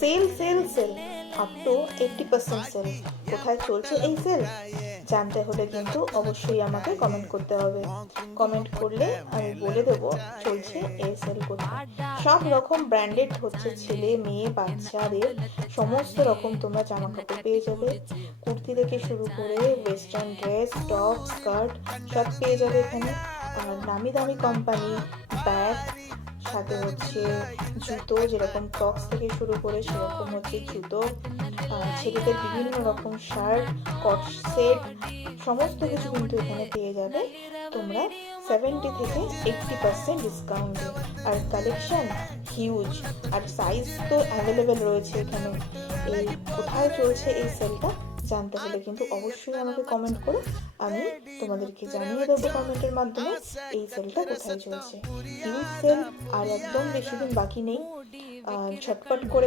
Sell sale sale, up to 80% sale. কোথায় চলছে এই সেল জানতে হলে কিন্তু অবশ্যই আমাকে কমেন্ট করতে হবে। কমেন্ট করলে আমি বলে দেবো চলছে এই সেল কোথায়। সব রকম ব্র্যান্ডেড হচ্ছে, ছেলে মেয়ে বাচ্চাদের সমস্ত রকম তোমরা জামা কাপড় পেয়ে যাবে। কুর্তি থেকে শুরু করে ওয়েস্টার্ন ড্রেস, টপ, স্কার্ট সব পেয়ে যাবে এখানে। আর নামি দামি কোম্পানি ব্যাগ, সাথে হচ্ছে জুতো, যেরকম ক্রক্স থেকে শুরু করে সেরকম হচ্ছে জুতো, ছেলেদের বিভিন্ন রকম শার্ট, কট সেট, সমস্ত কিছু কিন্তু এখানে পেয়ে যাবে তোমরা 70 থেকে 80% ডিসকাউন্টে। আর কালেকশন হিউজ, আর সাইজ তো অ্যাভেলেবেল রয়েছে এখানে। এই কোথায় চলছে এই সেলটা জানতে হলে কিন্তু অবশ্যই আমাকে কমেন্ট করো, আমি তোমাদেরকে জানিয়ে দেবো কমেন্টের মাধ্যমে এই সেলটা কোথায় চলছে। হিউজ সেল, আর একদম বেশি দিন বাকি নেই। ঝটপট করে